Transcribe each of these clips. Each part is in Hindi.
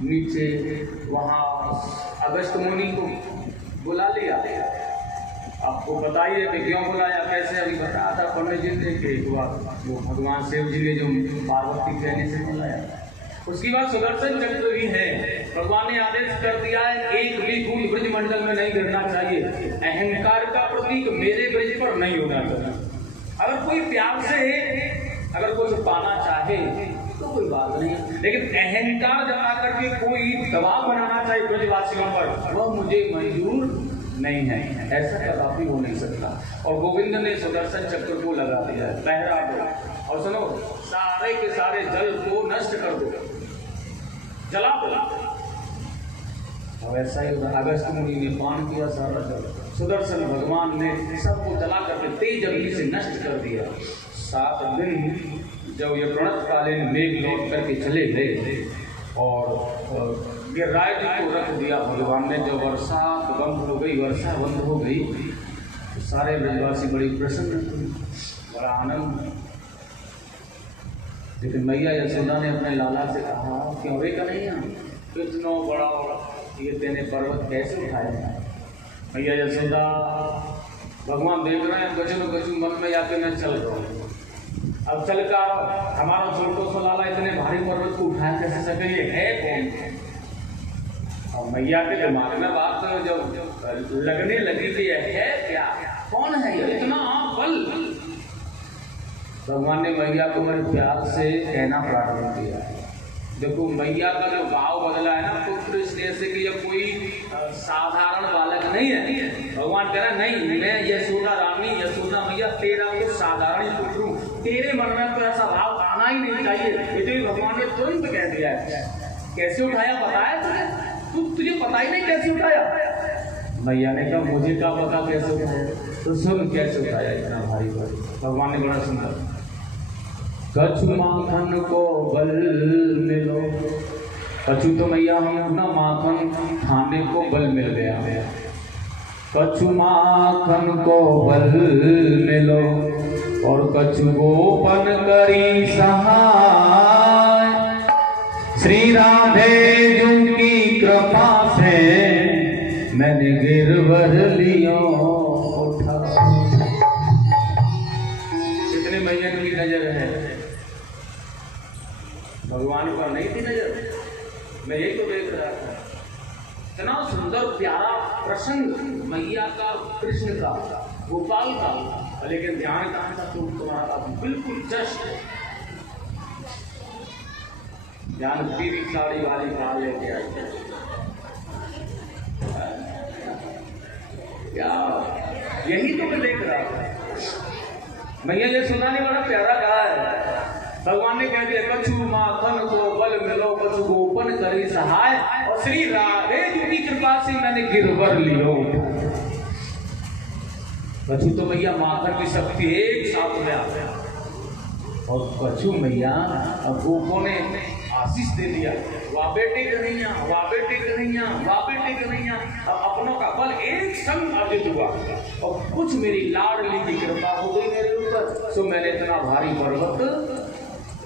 नीचे वहाँ अगस्त मुनि को बुला लिया। आपको बताइए कि क्यों बुलाया, कैसे, अभी बताया था पंडित जी ने कि जो भगवान शिव जी ने जो पार्वती कहने से बुलाया। उसकी बात सुदर्शन चक्र भी है। भगवान ने आदेश कर दिया है एक भी बूंद ब्रज मंडल में नहीं गिरना चाहिए, अहंकार का प्रतीक मेरे ब्रज पर नहीं होना चाहिए। अगर कोई प्यार से अगर कुछ पाना चाहे तो कोई बात नहीं, लेकिन अहंकार जमा करके कोई दबाव बनाना चाहिए ब्रजवासियों पर, वह मुझे मंजूर नहीं है। ऐसा कदापि हो नहीं सकता। और गोविंद ने सुदर्शन चक्र को लगा दिया है, पहरा दो और सुनो, सारे के सारे जल को नष्ट कर दो, जला दो। अब ऐसा ही अगस्त मुनि ने पान किया सारा जल, सुदर्शन भगवान ने सबको जला करके तेज अग्नि से नष्ट कर दिया। 7 दिन जब ये प्रणतकालीन मेघ लौट करके चले गए और गिरिराज जी को रख दिया भगवान ने, जब वर्षा बंद हो गई, वर्षा बंद हो गई तो सारे ब्रजवासी बड़ी प्रसन्न थे, बड़ा आनंद। लेकिन मैया यशोदा ने अपने लाला से कहा कि अरे कन्हैया इतना बड़ा ये तेने पर्वत कैसे उठाया। मैया यशोदा भगवान देख रहे हैं गजू मन में आके मैं चल रहा हूँ। अब चल कर हमारा छोटो सा लाला इतने भारी पर्वत को उठा कैसे सके, ये है कौन। और मैया के दिमाग में बात जब लगने लगी कि यह है क्या, कौन है ये इतना बल। भगवान ने मैया को बड़े प्यार से कहना प्रारंभ किया। देखो मैया का जो भाव बदला है ना पुत्र स्नेह से कि यह कोई साधारण बालक नहीं है। भगवान कह रहा नहीं, मैं यशोदा रानी यशोदा मैया तेरा वो साधारण पुत्र हूँ, तेरे मन में तो ऐसा भाव आना ही नहीं चाहिए। ये तो भगवान ने तुरंत कह दिया है। कैसे उठाया बताया तुझे, तुझे पता ही नहीं कैसे उठाया। मैया ने कहा मुझे क्या पता कैसे उठाया, तो सुन कैसे उठाया इतना भारी भारी। भगवान ने बड़ा सुंदर, कछु माखन को बल मिलो, कछु तो मैया हम अपना माखन खाने को बल मिल गया। कछु माखन को बल मिलो और कछु गोपन करी सहाय, श्री राधे जी की कृपा से मैंने गिरवर लियो उठा। कितने मैया की नजर है, भगवान पर नहीं थी नजर। मैं यही तो देख रहा था, इतना सुंदर प्यारा प्रसंग मैया का, कृष्ण का, गोपाल का, लेकिन ध्यान कहां था तुम्हारा बिल्कुल जस्ट ध्यान पीली साड़ी वाली काल लेके आई। क्या यही तो मैं देख रहा था। मैया यशोदा ने बड़ा प्यारा कहा है। भगवान ने कह दिया कछु माखन को बल मिलो कछु गोपन करी सहाय, और श्री राधे जी की कृपा से मैंने गिरवर लियो। कछु तो मैया माखन की शक्ति एक साथ में आ गया, और कछु मैया अब गोपों ने आशीष दे दिया, वाह बेटे कन्हैया, वाह बेटे कन्हैया, वाह बेटे कन्हैया। अब अपनों का बल एक संग अर्जित हुआ और कुछ मेरी लाडली की कृपा हो गई मेरे ऊपर, सो मैंने इतना भारी पर्वत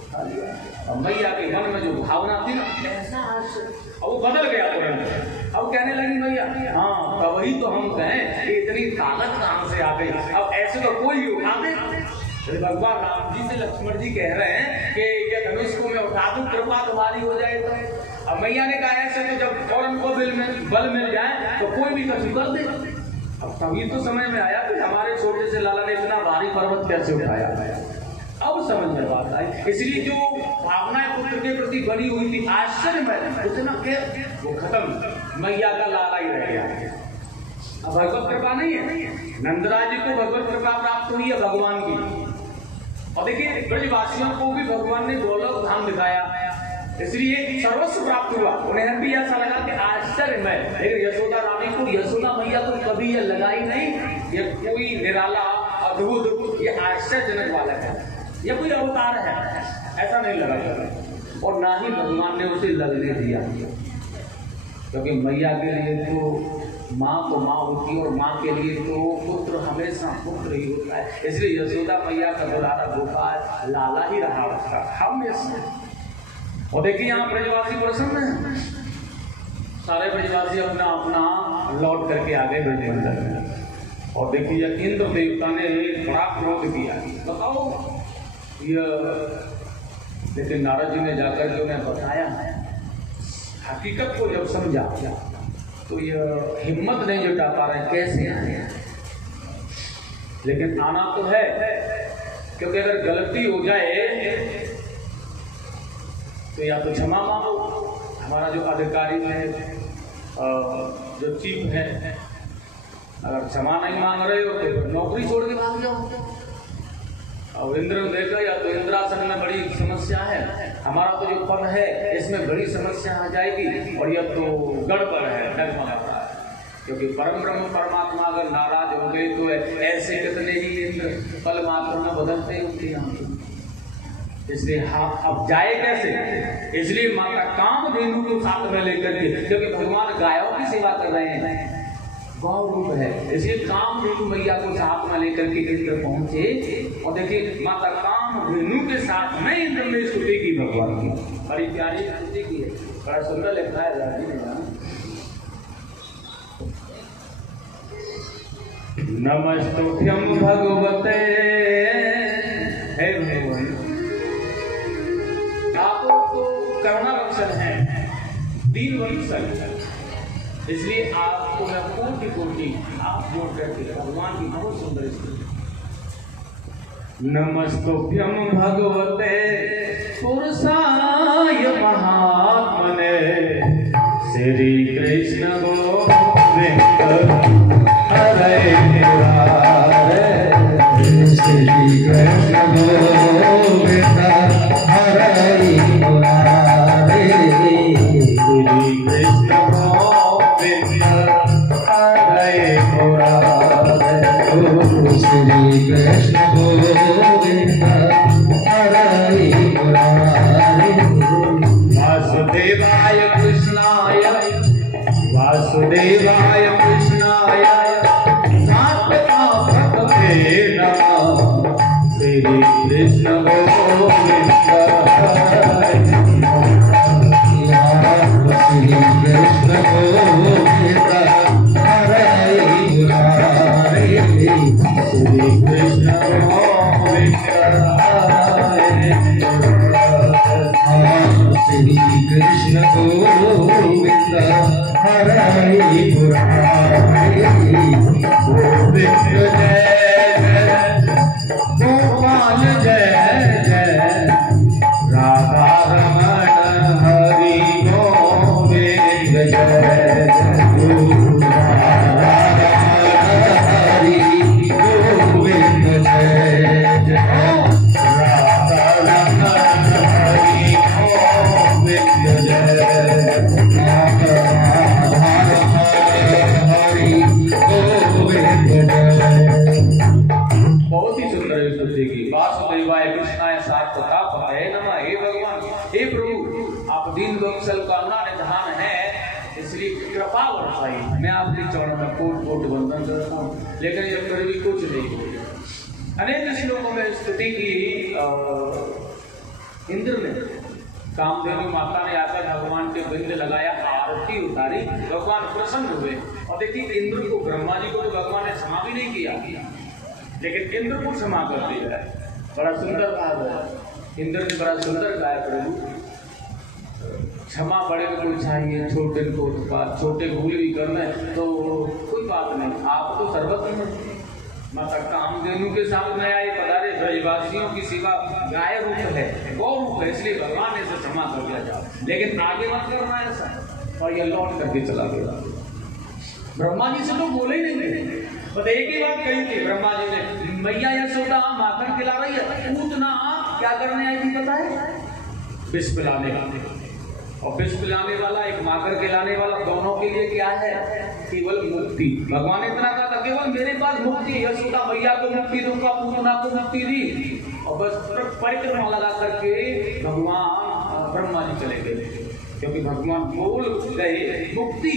उठा लिया। अब मैया के मन में जो भावना थी ना, ऐसा अब वो बदल गया तुरंत। अब कहने लगी मैया हाँ तभी तो हम कहें कि इतनी ताकत कहां से आ गई, अब ऐसे तो कोई उठा दे। भगवान राम जी से लक्ष्मण जी कह रहे हैं कि ये धनुष को मैं उठा दूं, कृपा तुम्हारी हो जाए तो। अब मैया ने कहा ऐसे तो जब फौरन को बल मिल जाए तो कोई भी कछु कर दे। अब तभी तो समझ में आया कि हमारे छोटे से लाला ने इतना भारी पर्वत कैसे उठाया। अब समझ में बात आई। इसलिए जो भावनाएं पुत्र के प्रति बनी हुई थी आश्चर्य में उतना वो खत्म, मैया का लाला ही रह गया। अब भगवत कृपा नहीं है, नंदराज जी को भगवत कृपा प्राप्त हुई है भगवान की। और देखिए ब्रजवासियों को भी भगवान ने दौलत धाम दिखाया, इसलिए सर्वस्व प्राप्त हुआ। उन्हें भी ऐसा लगा कि आश्चर्य में, लेकिन यशोदा रानी को, यशोदा मैया को कभी ये लगा ही नहीं ये कोई निराला अद्भुत ये आश्चर्यजनक वाला है, ये कोई अवतार है, ऐसा नहीं लगा। और ना ही भगवान ने उसे लगने दिया, क्योंकि मैया के लिए तो माँ तो माँ होती है और माँ के लिए तो पुत्र हमेशा पुत्र ही होता है। इसलिए यशोदा मैया का दुलारा गोपाल लाला ही रहा उसका हमेशा। और देखिए यहाँ ब्रजवासी प्रसन्न है, सारे ब्रजवासी अपना अपना लौट करके आ गए ब्रजमंडल में। और देखिए इंद्र देवता ने बड़ा क्रोध किया, बताओ ये, लेकिन नारद जी ने जाकर के उन्हें बताया, हकीकत को जब समझा तो ये हिम्मत नहीं जुटा पा रहे कैसे आए, लेकिन आना तो है, क्योंकि अगर गलती हो जाए तो या तो क्षमा मांगो, हमारा जो अधिकारी है जो चीफ है, अगर क्षमा नहीं मांग रहे हो तो नौकरी छोड़ के भाग जाओ। और इंद्र ने देखा या तो इंद्रासन में बड़ी समस्या है, हमारा तो जो पद है इसमें बड़ी समस्या आ जाएगी, और यह तो गड़बड़ है, डगमगाता है, क्योंकि परम ब्रह्म परमात्मा अगर नाराज हो गए तो ऐसे कितने ही इंद्र पल मात्र में बदलते उनके यहाँ। इसलिए हाँ, अब जाए कैसे, इसलिए माता कामधेनु को साथ में लेकर के, क्योंकि भगवान गायों की सेवा कर रहे हैं, गौ रूप है, इसलिए कामधेनु मैया को साथ में लेकर के इंद्र पहुंचे। और देखिए माता कामधेनु के साथ में इंद्र ने स्तुति की भगवान की, बड़ी प्यारी स्तुति की है, बड़ा सुंदर लिखा है नमस्तुभ्यं भगवते, हे भगवान आप तो करुणा वत्सल है, दीन वत्सल, इसलिए आपको मैं कोटि कोटि आप जोड़ करके भगवान की बहुत सुंदर स्तुति। नमस्तुभ्यं भगवते पुरुषाय महात्मने, श्री कृष्ण गोविंद हरे मुरारे, श्री कृष्ण गोविंद हरे मुरारे, श्री कृष्ण गोविंद हरे मुरारे, श्री कृष्ण गोविंद हरे मुरारे। वासुदेवाय कृष्णाय, वासुदेवाय कृष्णाय सात्वतापतये नमः, श्री कृष्ण गोविंद हरे मुरारे, श्री कृष्ण गोविंद हरे मुरारे, श्री कृष्ण गोविंद हरे मुरारे, श्री कृष्ण गोविंद हरे मुरारे। गोविंद जय जय, गोपाल जय जय, राधा रमण हरि गोविंद जय जय, राधा रमण हरि गोविंद जय जय, राधा रमण हरि गोविंद जय जय, बहुत ही सुंदर स्तुति की। वासुदेवाय कृष्णाय सात्वतापतये नमः, हे भगवान, हे प्रभु आप दीन वत्सल करुणा निधान है, इसलिए कृपा बरसाई। मैं आपके चरणों में कोट कोट वंदन करता हूँ, लेकिन ये फिर भी कुछ नहीं। अनेक श्लोकों में स्तुति की इंद्र ने, कामधेनु माता ने आकर भगवान के बिंद लगाया, आरती उतारी, भगवान प्रसन्न हुए। और देखिए इंद्र को, ब्रह्मा जी को तो भगवान ने क्षमा भी नहीं किया, लेकिन इंद्र को क्षमा कर दिया है। बड़ा सुंदर भाव है, इंद्र ने बड़ा सुंदर गाया, प्रभु क्षमा बड़े को चाहिए, छोटे को छोटे भूल भी करना है तो कोई बात नहीं, आप तो सर्वज्ञ हैं। माता कामधेनु के साथ में आए पधारे, ब्रजवासियों की सेवा गाय रूप है, गौ रूप है, इसलिए भगवान ने इसे क्षमा कर दिया जाओ, लेकिन आगे मत करना ऐसा। और ये लौट करके चला गया। ब्रह्मा जी से तो बोले ही नहीं, बस एक ही बात कही थी ब्रह्मा जी ने, मैया यशोदा माखन खिला रही है, पूतना क्या करने आई थी पता है? विष पिलाने का। और विष पिलाने वाला एक माखन खिलाने वाला, दोनों के लिए क्या है? केवल मुक्ति। भगवान इतना कहा था केवल मेरे पास मुक्ति है, यशोदा मैया को मुक्ति दूंगा, पूतना को मुक्ति दी। और बस परिक्रमा लगा करके भगवान ब्रह्मा जी चले गए, क्योंकि भगवान बोल गए मुक्ति।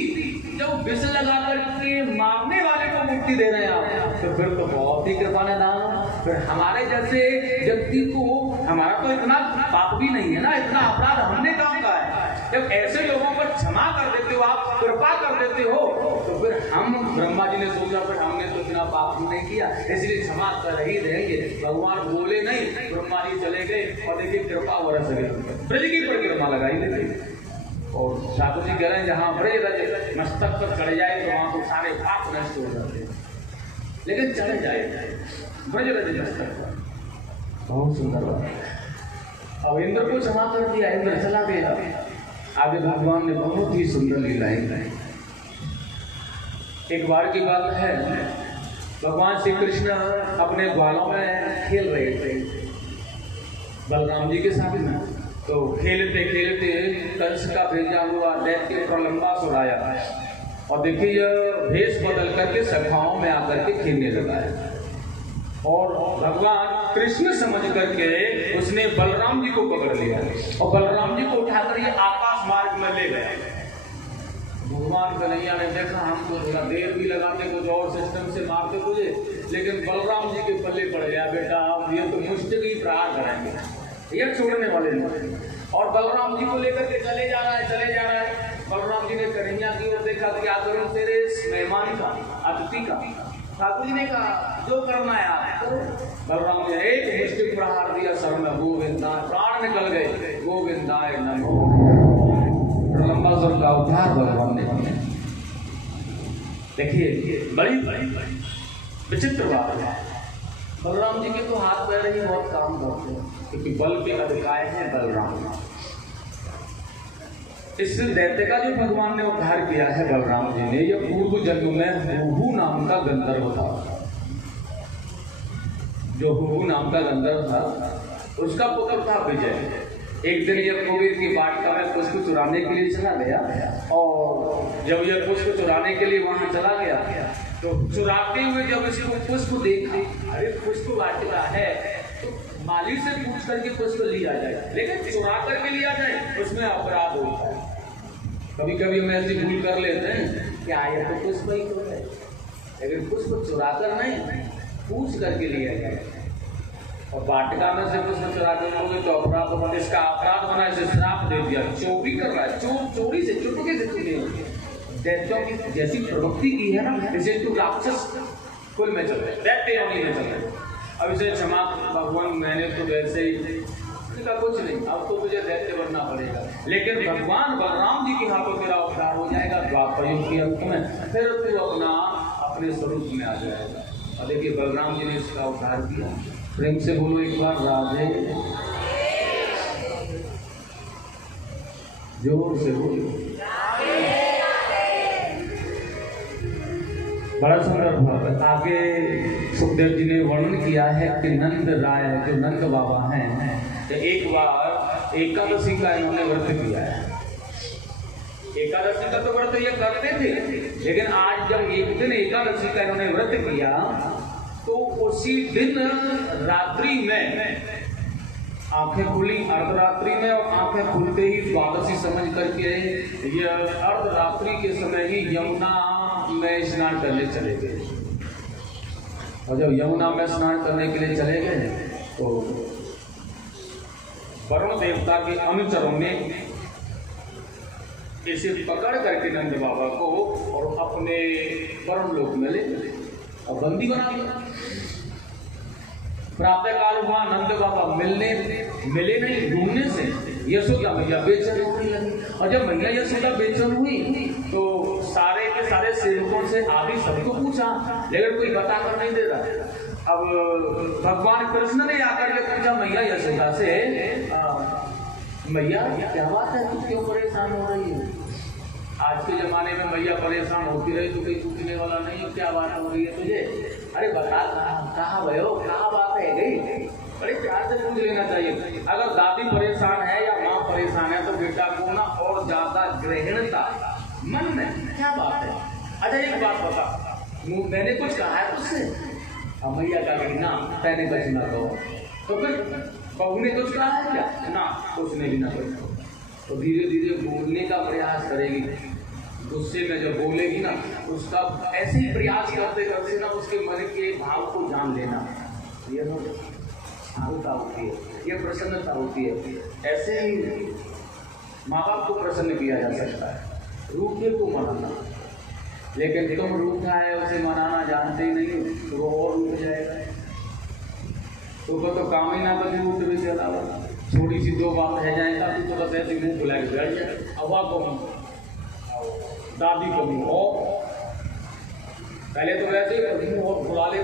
जब विष लगा करके मारने वाले को मुक्ति दे रहे हैं आप, तो फिर तो बहुत ही कृपा निधान। फिर हमारे जैसे व्यक्ति को, हमारा तो इतना पाप भी नहीं है ना, इतना अपराध हमने काम का है, जब ऐसे लोगों पर क्षमा कर देते हो, आप कृपा कर देते हो, तो फिर हम ब्रह्मा जी ने सोचा फिर हमने तो इतना पाप नहीं किया, इसलिए क्षमा कर ही देंगे। भगवान बोले नहीं, ब्रह्मा जी चले गए और देखिए कृपा बरस गई, ब्रज की परिक्रमा लगाई देती। और ठाकुर जी कह रहे हैं जहाँ ब्रज रज मस्तक पर चढ़ जाए तो वहां तो सारे पाप नष्ट हो जाते हैं, लेकिन चढ़ जाए ब्रज रज मस्तक पर, बहुत सुंदर बात। अब इंद्र को क्षमा कर दिया, इंद्र चला गया। आगे भगवान ने बहुत ही सुंदर लीलाएं की। एक बार की बात है, भगवान श्री कृष्ण अपने ग्वालों में खेल रहे थे बलराम जी के साथ में। तो खेलते खेलते कंस का भेजा हुआ दैत्य प्रलंबासुर आया और देखिए यह भेष बदल करके सखाओं में आकर के खेलने लगा है। और भगवान कृष्ण समझ करके उसने बलराम जी को पकड़ लिया और बलराम जी को उठाकर ये आकाश मार्ग में ले गया। भगवान कन्हैया ने देखा हमको थोड़ा देर भी लगाते, कुछ और सिस्टम से मारते तुझे, लेकिन बलराम जी के पल्ले पड़ गया, बेटा ये तो मुश्किल ही प्रहार करेंगे, ये छोड़ने वाले नहीं। और बलराम जी को लेकर के चले जा रहा है। बलराम जी ने कन्हैया की ओर देखा, क्या करूं तेरे मेहमान का, अतिथि का। ठाकुर जी ने कहा जो करना है आप करो। बलराम ने एक मुश्किल प्रहार दिया सर में, गोविंदा, प्राण निकल गए, गोविंदाय नमो। प्रलंबासुर का उद्धार भगवान ने किया। देखिए बड़ी विचित्र बात है, बलराम जी के तो हाथ पैर ही बहुत काम करते हैं, क्योंकि बल के अधिकाय है बलराम। इस दैत्य का जो भगवान ने उद्धार किया है बलराम जी ने, यह पूर्व जन्म में हुहू नाम का गंधर्व था। जो हुहू नाम का गंधर्व था, उसका पुत्र था विजय। एक दिन यह कुबेर की वाटिका में पुष्प चुराने के लिए चला गया, और जब यह पुष्प चुराने के लिए वहां चला गया तो चुराते हुए जब इसको पुष्प देखा, अरे पुष्प वाटिका है तो मालिक से पूछ करके पुष्प लिया जाए, लेकिन चुरा करके लिया जाए उसमें अपराध होता है। कभी कभी हम ऐसी भूल कर लेते हैं, क्या ये तो पुष्प ही तो है, लेकिन पुष्प चुरा कर नहीं, पूछ करके लिया जाए। और वाटिका में से पुष्प चुरा कर लोगे तो अपराध बना, इसका अपराध बना, इसे श्राप दे दिया, चोरी कर रहा है, चोरी से चुपके से चुके दैत्यों की जैसी प्रवृत्ति की है ना, इसे तो राक्षस कुल में चल रहे, दैत्य योनि में चल रहे। अब इसे क्षमा भगवान, मैंने तो वैसे ही का कुछ नहीं, अब तो तुझे दैत्य बनना पड़ेगा। लेकिन भगवान बलराम जी के हाथों तेरा उद्धार हो जाएगा द्वापर युग के अंत में, फिर तू अपने स्वरूप में आ जाएगा। और देखिए बलराम जी ने इसका उद्धार किया। प्रेम से बोलो एक बार राधे, जोर से बोलो। बड़ा सुंदर भाव। आगे सुखदेव जी ने वर्णन किया है कि नंद राय जो नंद बाबा हैं, एक बार एकादशी का इन्होंने व्रत किया है। एकादशी का तो व्रत ये करते थे, लेकिन आज जब एक दिन एकादशी का इन्होंने व्रत किया तो उसी दिन रात्रि में आंखें खुली, अर्धरात्रि में, और आंखें खुलते ही द्वादशी समझ करके ये अर्धरात्रि के समय ही यमुना में स्नान करने चले गए। और जब यमुना में स्नान करने के लिए चले गए तो वरुण देवता के अनुचरों ने इसे पकड़ करके नंद बाबा को और अपने वरुण लोक में ले गए और बंदी बना दिया। प्रातः काल हुआ, नंद बाबा मिले नहीं, ढूंढने से यशोदा मैया बेचैन होने लगी। और जब मैया यशोदा बेचैन हुई तो सारे के सारे सेवकों से आदि सबको पूछा, लेकिन कोई बता कर नहीं दे रहा। अब भगवान कृष्ण ने आकर के पूछा मैया यशोदा से, मैया क्या बात है, तू क्यों परेशान हो रही है? आज के जमाने में मैया परेशान होती रही तो कोई पूछने वाला नहीं है, क्या बात हो रही है तुझे? अरे बता, कहाँ भयो, कहाँ बात है गई? बड़े प्यार से पूछ लेना चाहिए। अगर दादी परेशान है या माँ परेशान है तो बेटा को ना और ज्यादा ग्रहणता मन में, क्या बात है? अच्छा एक बात बता, मैंने कुछ कहा है तुझसे? मैया का कहना मैंने कुछ ना कहो, तो फिर बहू ने कुछ कहा है क्या? ना, उसने भी ना कुछ। तो धीरे धीरे बोलने का प्रयास करेगी, गुस्से में जब बोलेगी ना उसका ऐसे ही प्रयास करते करते ना उसके मन के भाव को जान लेना, ये शांतता होती है, ये प्रसन्नता होती है। ऐसे ही माँ बाप को प्रसन्न किया जा सकता है, रूठे को मनाना। लेकिन तुम रूठा है उसे मनाना जानते ही नहीं तो वो और रूठ जाएगा। तो काम ही ना कभी रूठ भी चला, थोड़ी सी दो बात रह जाएगा तो बस ऐसे मुँह बुला के बैठ जाए। अवा को दादी को और पहले तो वैसे ही और बुला ले,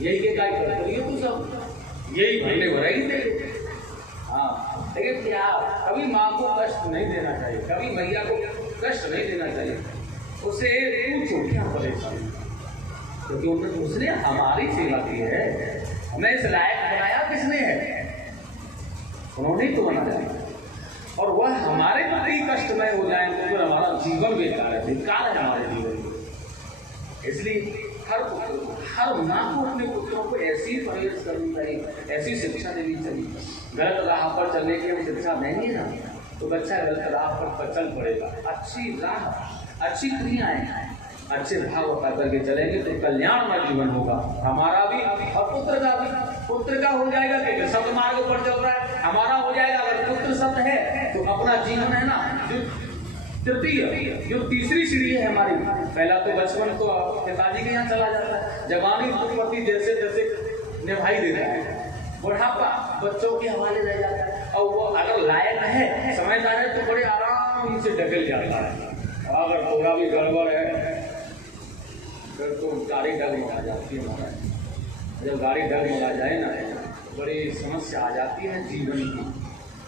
यही के काय करते हो तू सब, यही भले भराई दे। हाँ, लेकिन क्या कभी माँ को कष्ट नहीं देना चाहिए, कभी मैया को कष्ट नहीं देना चाहिए। उसे पूछो क्या परेशानी, क्योंकि उसने हमारी सेवा की है, हमें इस लायक बनाया किसने है? उन्होंने तो बनाया। और वह हमारे प्रति कष्टमय हो जाए तो फिर हमारा जीवन बेकार है, बेकार है हमारे जीवन। इसलिए हर माँ को अपने पुत्रों को ऐसी परवरिश करनी चाहिए, ऐसी शिक्षा देनी चाहिए। गलत राह पर चलने की हम शिक्षा देंगे ना तो बच्चा गलत राह पर चल पड़ेगा। अच्छी राह, अच्छी क्रियाएं, अच्छे भाव बता करके चलेंगे तो कल्याणमय जीवन होगा हमारा भी और पुत्र का भी। पुत्र का हो जाएगा कि शब्द मार्ग पर चल रहा है, हमारा हो जाएगा। अगर पुत्र शब्द है तो अपना जीवन है ना तृतीय जो तीसरी सीढ़ी है हमारी। पहला तो बचपन तो पिताजी के यहाँ चला जाता है, जवानी पति जैसे जैसे निभाई देता है, बुढ़ापा बच्चों के हवाले रह जाता है। और वो अगर लायक है, समझदार है तो बड़े आराम से ढकेल जाता है। अगर थोड़ा भी गड़बड़ है फिर तो गाड़ी डगमगा जाती है हमारा। जब गाड़ी डगमगा जाए ना बड़ी समस्या आ जाती है जीवन की।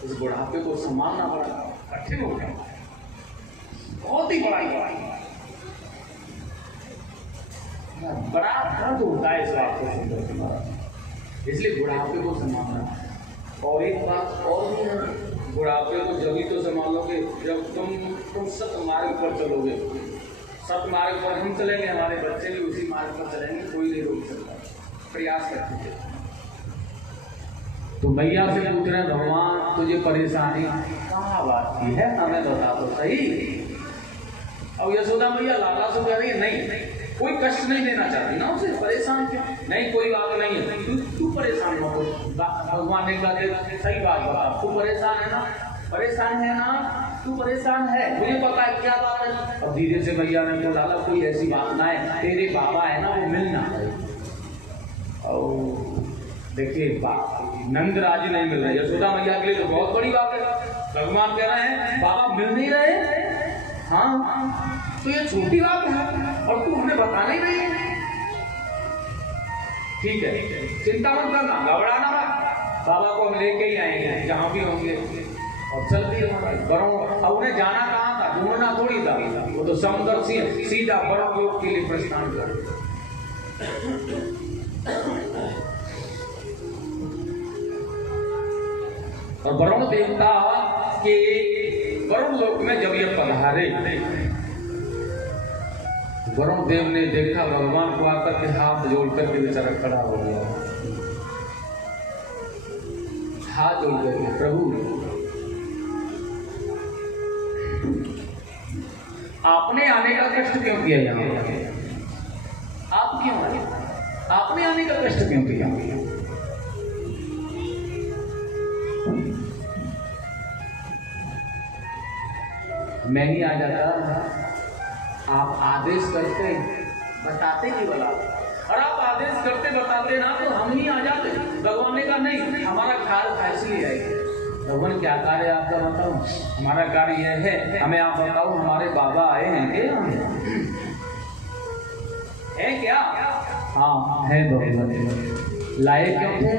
उस बुढ़ापे को संभालना बड़ा कठिन हो जाता है, बहुत ही बड़ा दर्द होता है इस बात को सुनकर तुम्हारा। इसलिए बुढ़ापे को संभालना। और एक बात और भी है, बुढ़ापे को जब ही तो संभालोगे जब तुम सत्य मार्ग पर चलोगे। सत्य मार्ग पर हम चलेंगे, हमारे बच्चे भी उसी मार्ग पर चलेंगे, कोई नहीं रोक सकता। प्रयास करते थे तो मैया से पूछ रहे भगवान तुझे परेशानी कहाँ बात की है, हमें बता तो सही। अब यशोदा मैया लाला से कह रही है नहीं कोई कष्ट नहीं देना चाहती ना उसे, परेशान क्यों? नहीं कोई बात नहीं है, तू परेशान हो। भगवान ने कहा सही बात बता, तू परेशान है ना, परेशान है ना, तू परेशान है, मुझे पता है क्या बात है। अब धीरे से मैया ने बोला लाला कोई ऐसी बात ना है, तेरे बाबा है ना वो मिलना है। और देखिए नंद राजी नहीं मिल रहे, यशोदा मैया के लिए तो बहुत बड़ी बात है। भगवान कह रहे हैं बाबा मिल नहीं रहे, हाँ तो ये छोटी बात है और तू हमें बताना ही नहीं है। ठीक है चिंता मत करना, घबराना मत, बाबा को हम लेके ही आएंगे जहां भी होंगे। और चलती बड़ों, अब उन्हें जाना कहाँ था, ढूंढना थोड़ी था, वो तो समुद्र से सीधा बड़ों योग के लिए प्रस्थान कर। और वरुण देवता के वरुण लोक में जब ये पधारे, वरुण देव ने देखा भगवान को आकर के हाथ जोड़ करके बेचारा खड़ा हो गया। हाथ जोड़ करके प्रभु आपने आने का कष्ट क्यों किया यहाँ? आप क्यों आए? आपने आने का कष्ट क्यों किया? मैं ही आ जाता, आप आदेश करते बताते ही बोला, और आप आदेश करते बताते ना तो हम ही आ जाते। भगवान ने कहा नहीं, हमारा कार्य फैसले है। भगवान क्या कार्य आपका बताओ? हमारा कार्य यह है, हमें आप बताओ हमारे बाबा आए हैं क्या? है क्या? हाँ है भगवान। लाए क्यों थे?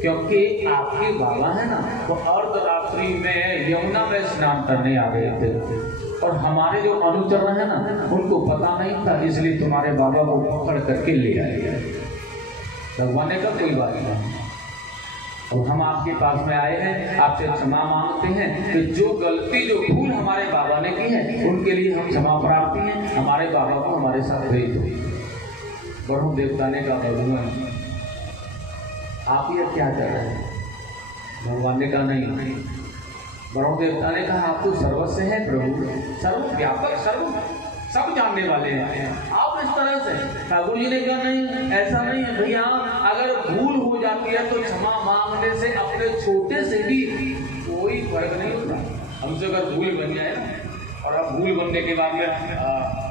क्योंकि आपके बाबा है ना वो अर्धरात्रि में यमुना में स्नान करने आ गए थे और हमारे जो अनुचर है ना उनको पता नहीं था, इसलिए तुम्हारे बाबा को पकड़ करके ले आए। भगवान ने कहा कोई बात नहीं, और हम आपके पास में आए हैं, आपसे क्षमा मांगते हैं कि जो गलती जो भूल हमारे बाबा ने की है उनके लिए हम क्षमा प्रार्थी हैं, हमारे बाबा को हमारे साथ भेज दो। वरुण देवता ने कहा भगवान आप ये क्या कर रहे हैं? भगवान ने कहा नहीं। वरुण देवता ने कहा आप तो सर्वस्व है प्रभु, सर्वव्यापक, सर्व सब जानने वाले हैं, आप इस तरह से। ठाकुर जी ने कहा नहीं ऐसा नहीं है भैया, अगर भूल हो जाती है तो क्षमा मांगने से अपने छोटे से भी कोई फर्क नहीं होता। हमसे अगर भूल बन जाए और अब भूल बनने के बाद में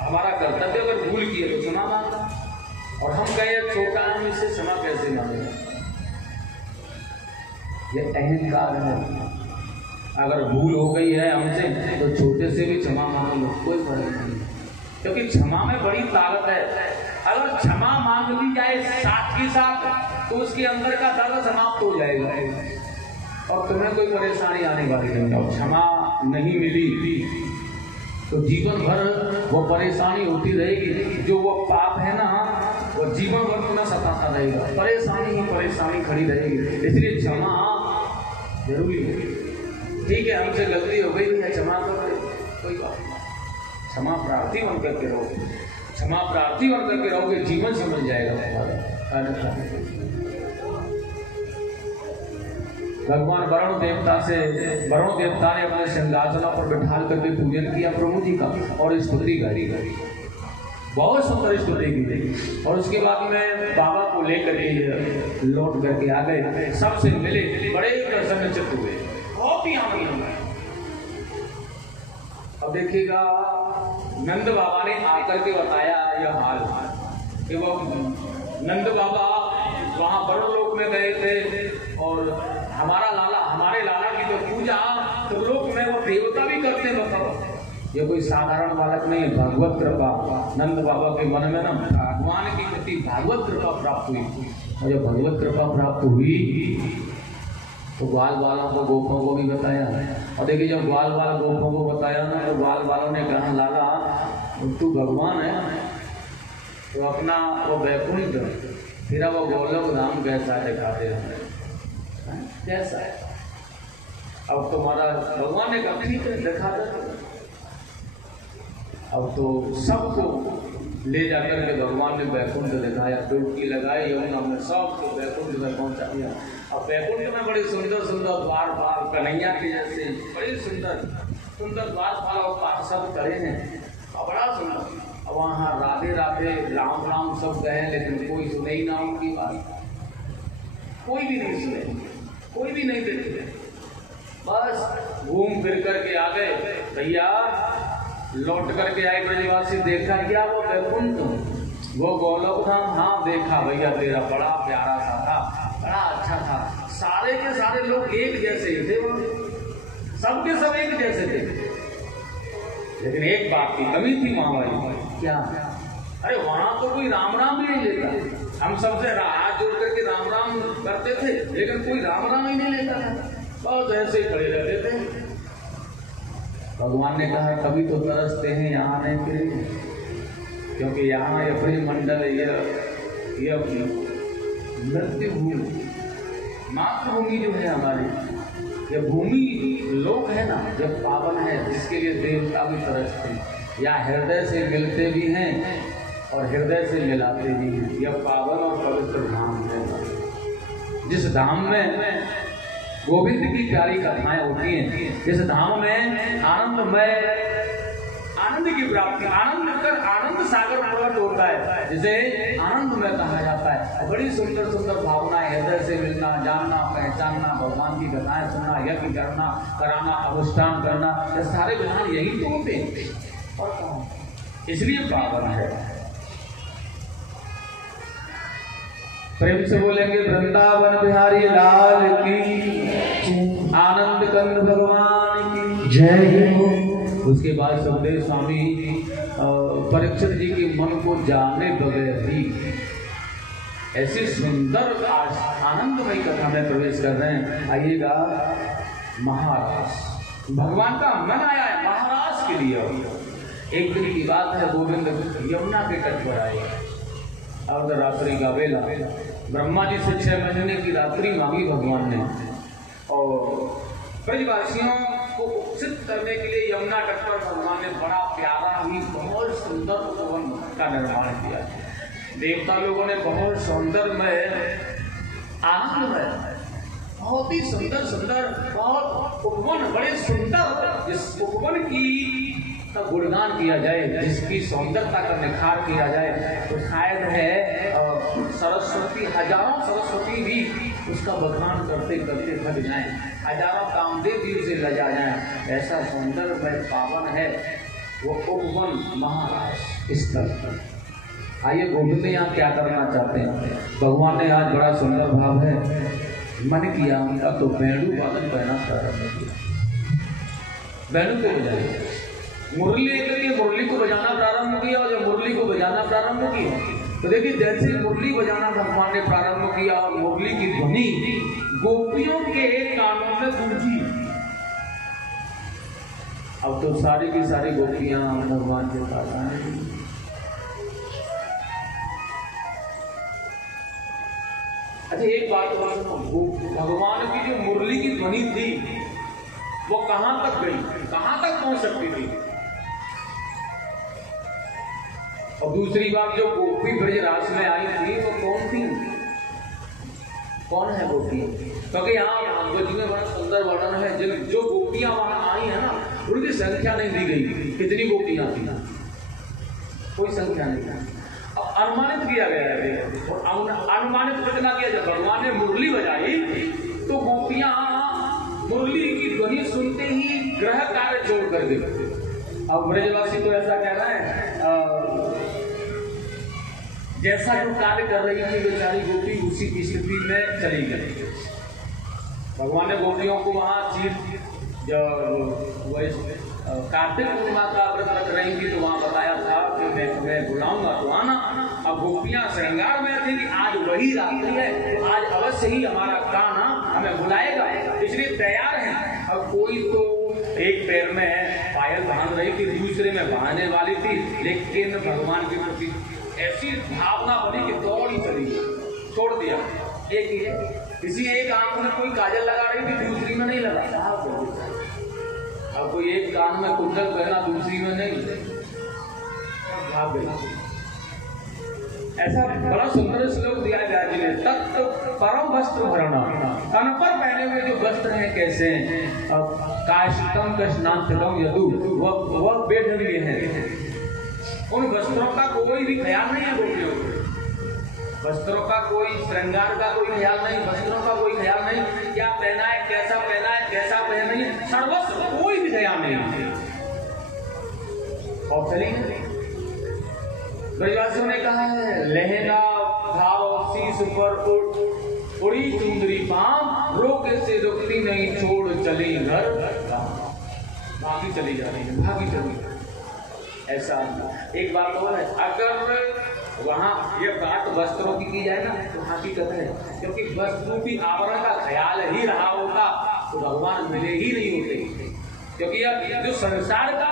हमारा कर्तव्य अगर भूल किए तो क्षमा मांगना, और हम कहे छोटा हम इससे क्षमा कैसे मांगेगा, ये अहंकार है। अगर भूल हो गई है हमसे तो छोटे से भी क्षमा मांग लो, कोई फर्क नहीं, क्योंकि क्षमा में बड़ी ताकत है। अगर क्षमा मांग ली जाए साथ ही साथ तो उसके अंदर का दर्द समाप्त हो जाएगा और तुम्हें कोई परेशानी आने वाली नहीं है। क्षमा नहीं मिली तो जीवन भर वो परेशानी होती रहेगी, जो वो पाप है ना वो जीवन भर तुम्हें सताता रहेगा, परेशानी ही परेशानी खड़ी रहेगी। इसलिए क्षमा जरूरी है। ठीक है, हमसे गलती हो गई है, क्षमा कर दे, कोई बात नहीं, क्षमा प्रार्थी बन करके रहोगे, क्षमा प्रार्थी बन करके रहोगे, जीवन समझ जाएगा। भगवान वरुण देवता ने अपने सिंहासनों पर बिठा करके पूजन किया प्रभु जी का और स्तुति गाई, बहुत सुंदर स्तुति की। और उसके बाद में बाबा को लेकर के लौट करके आ गए, सबसे मिले, बड़े प्रसन्न चित्त हुए, बहुत ही आनंद हुआ। अब देखिएगा नंद बाबा ने आकर के बताया यह हाल कि वो नंद बाबा वहां वरुण लोक में गए थे और हमारे लाला की जो पूजा तो लोक में वो देवता भी करते हैं। बताओ, ये कोई साधारण बालक नहीं, भगवत कृपा नंद बाबा के मन में ना भगवान की प्रति भागवत कृपा प्राप्त हुई, और जब भगवत कृपा प्राप्त हुई तो ग्वाल वालों को गोपों को भी बताया। और देखिए जब ग्वाल वाल गोपों को बताया ना तो ग्वाल वालों ने कहा लाला तू भगवान है तो अपना वो वैकुंठ फिर वो गोलोक धाम कैसा दिखाते हैं, कैसा है। अब तुम्हारा भगवान ने कहा ठीक है दिखा दे। अब तो सबको ले जाकर के भगवान ने वैकुंठ दिखाया, डुबकी लगाई यमुना में, सबको वैकुंठ में पहुंचा दिया। अब वैकुंठ में बड़े सुंदर सुंदर द्वार पाल कन्हैया के जैसे बड़े सुंदर सुंदर द्वार पाल और पार्षद करे हैं, और बड़ा सुंदर। अब वहाँ राधे राधे राम राम सब कहे, लेकिन कोई सुने ही ना उनकी बात, कोई भी नहीं सुने, कोई भी नहीं देखे। बस घूम फिर करके आ गए भैया, लौट करके आए ब्रजवासी, देखा क्या वो वैकुंठ वो गोलोक धाम, हाँ देखा भैया तेरा बड़ा प्यारा सा था, बड़ा अच्छा था, सारे के सारे लोग एक जैसे ही थे, सबके सब एक जैसे थे। लेकिन एक बात की कमी थी महामारी, क्या? अरे वहां तो कोई राम राम भी नहीं लेता, हम सबसे हाथ जोड़ करके राम राम करते थे, लेकिन कोई राम राम ही नहीं लेता था, बहुत ऐसे ही खड़े रहते थे। भगवान ने कहा कभी तो तरसते हैं यहाँ आने के लिए, क्योंकि यहाँ ये ब्रज मंडल ये मृत्यु भूमि मातृभूमि जो है हमारी, ये भूमि लोक है ना, जब पावन है, जिसके लिए देवता भी तरसते, या हृदय से मिलते भी हैं और हृदय से मिलाते भी हैं। यह पावन और पवित्र धाम है, जिस धाम में गोविंद की प्यारी कथाएं होती हैं, जिस धाम में आनंद की प्राप्ति, आनंद कर आनंद सागर प्रकट होता है, जिसे आनंद में कहा जाता है। बड़ी सुंदर सुंदर भावनाएं, हृदय से मिलना, जानना, पहचानना, भगवान की कथाएं सुनना, यज्ञ करना, कराना, अनुष्ठान करना, ये सारे विधान यही तो होते हैं, और कौन, इसलिए पावन है। प्रेम से बोलेंगे वृंदावन बिहारी लाल की, आनंद कंद भगवान की जय हो। उसके बाद सुखदेव स्वामी परीक्षित जी के मन को जानने बगैर भी ऐसी सुंदर आनंदमयी कथा में प्रवेश कर रहे हैं। आइएगा, महाराज भगवान का मन आया है महाराज के लिए। एक दिन की बात है, गोविंद यमुना के तट पर आए, अर्ध रात्रि का वेला, ब्रह्मा जी से 6 महीने की रात्रि मांगी भगवान ने, और ब्रजवासियों को उपस्थित करने के लिए यमुना तट पर भगवान ने बड़ा प्यारा ही बहुत सुंदर उपवन का निर्माण किया। देवता लोगों ने बहुत सौंदर्यमय, आनंदमय, बहुत ही सुंदर सुंदर बहुत उपवन, बड़े सुंदर, जिस उपवन की का गुणगान किया जाए, जिसकी सौंदर्यता का निखार किया जाए, तो शायद है सरस्वती, हजारों सरस्वती भी उसका बखान करते करते थक जाएं, हजारों कामदेव भी उसे लजा जाएं। ऐसा सौंदर्य में पावन है वो उपवन महाराज स्थल। आइए गोविंद यहाँ क्या करना चाहते हैं। भगवान ने आज बड़ा सुंदर भाव है, मन किया उनका तो वेणु वादन करना प्रारंभ किया। वेणु को बजाया, मुरली करके मुरली को बजाना प्रारंभ किया, और जब मुरली को बजाना प्रारंभ किया तो देखिए जैसे मुरली बजाना भगवान ने प्रारंभ किया और मुरली की ध्वनि गोपियों के कानों में गूंजी। अब तो सारी की सारी गोपियां भगवान के पास आए। अच्छा एक बात भगवान की जो मुरली की ध्वनि थी वो कहां तक गई, कहां तक पहुंच सकती थी। और दूसरी बात जो गोपी ब्रजराज में आई थी वो कौन थी, कौन है गोपी? क्योंकि यहाँ भागवत जी में बड़ा सुंदर वर्णन है, जो गोपियां वहां आई है ना उनकी संख्या नहीं दी गई, कितनी गोपियां थी कोई संख्या नहीं था। अनुमानित किया गया है, अनुमानित कितना किया जब भगवान ने मुरली बजाई तो गोपियां मुरली की ध्वनि सुनते ही ग्रह कार्य छोड़ कर दी। अब ब्रजवासी तो ऐसा कह रहा है जैसा जो कार्य कर रही थी बेचारी गोपी उसी की स्थिति में चली गई। भगवान ने गोपियों को वहां जब कार्तिक पूर्णिमा का व्रत रख रही थी तो वहां बताया था कि मैं तुम्हें बुलाऊंगा तो आना। अब गोपियां श्रृंगार में थी कि आज वही रात्रि है, तो आज अवश्य ही हमारा कान्हा हमें बुलाएगा, इसलिए तैयार है। अब कोई तो एक पैर में पायल बांध रही थी, दूसरे में बांधने वाली थी, लेकिन भगवान के प्रति ऐसी भावना बनी कि दौड़ी चली, छोड़ दिया। एक ही है, किसी एक आंख में कोई काजल लगा रही थी, दूसरी में नहीं लगा। अब कोई एक कान में कुंडल पहना, दूसरी में नहीं, भाग गई। ऐसा बड़ा सुंदर श्लोक दिया गया जिन्हें तत्व परम वस्त्र भरणा, तन पर पहने हुए जो वस्त्र हैं कैसे काशितम कृष्णांतम यदु वह बेढंगे हैं। उन वस्त्रों का कोई भी ख्याल नहीं है गोपियों को, वस्त्रों का कोई श्रृंगार का कोई ख्याल नहीं, वस्त्रों का कोई ख्याल नहीं, क्या पहना है, कैसा पहना है, कैसा पहना है, सर्वस्व कोई भी ख्याल नहीं। और चलिए ब्रजवासियों ने कहा है लहंगा भाव शीश पर उड़ी चुंदरी पाम, रोके से रुकती नहीं छोड़ चली घर, भागी चली जा रही है, भागी चली। ऐसा एक बात और है, अगर वहाँ ये बात वस्त्रों की जाए ना तो हकीकत है, क्योंकि वस्त्रों की आवरण का ख्याल ही रहा होता तो भगवान मिले ही नहीं होते। क्योंकि यह जो संसार का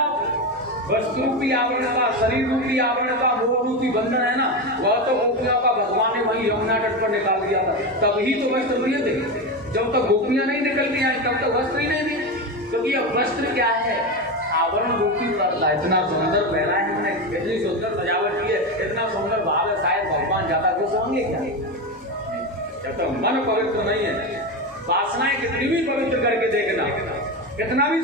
वस्त्र रूपी आवरण का, शरीर रूपी आवरण का, मोह रूपी बंधन है ना, वह तो गोपियों का भगवान ने वही यमुना तट पर निकाल दिया था, तभी तो वस्त्र दिए थे। जब तक गोपियां नहीं निकलती आई तब तक वस्त्र ही नहीं दिए, क्योंकि यह वस्त्र क्या है, आवरण रूपी पर्दा। इतना सुंदर पहना है हमने, इतनी सुंदर सजावट की है, इतना सुंदर भाव है, शायद भगवान ज्यादा खुश होंगे क्या? जब तक मन पवित्र नहीं है, वासनाएं कितनी भी पवित्र करके देखना, कितना भी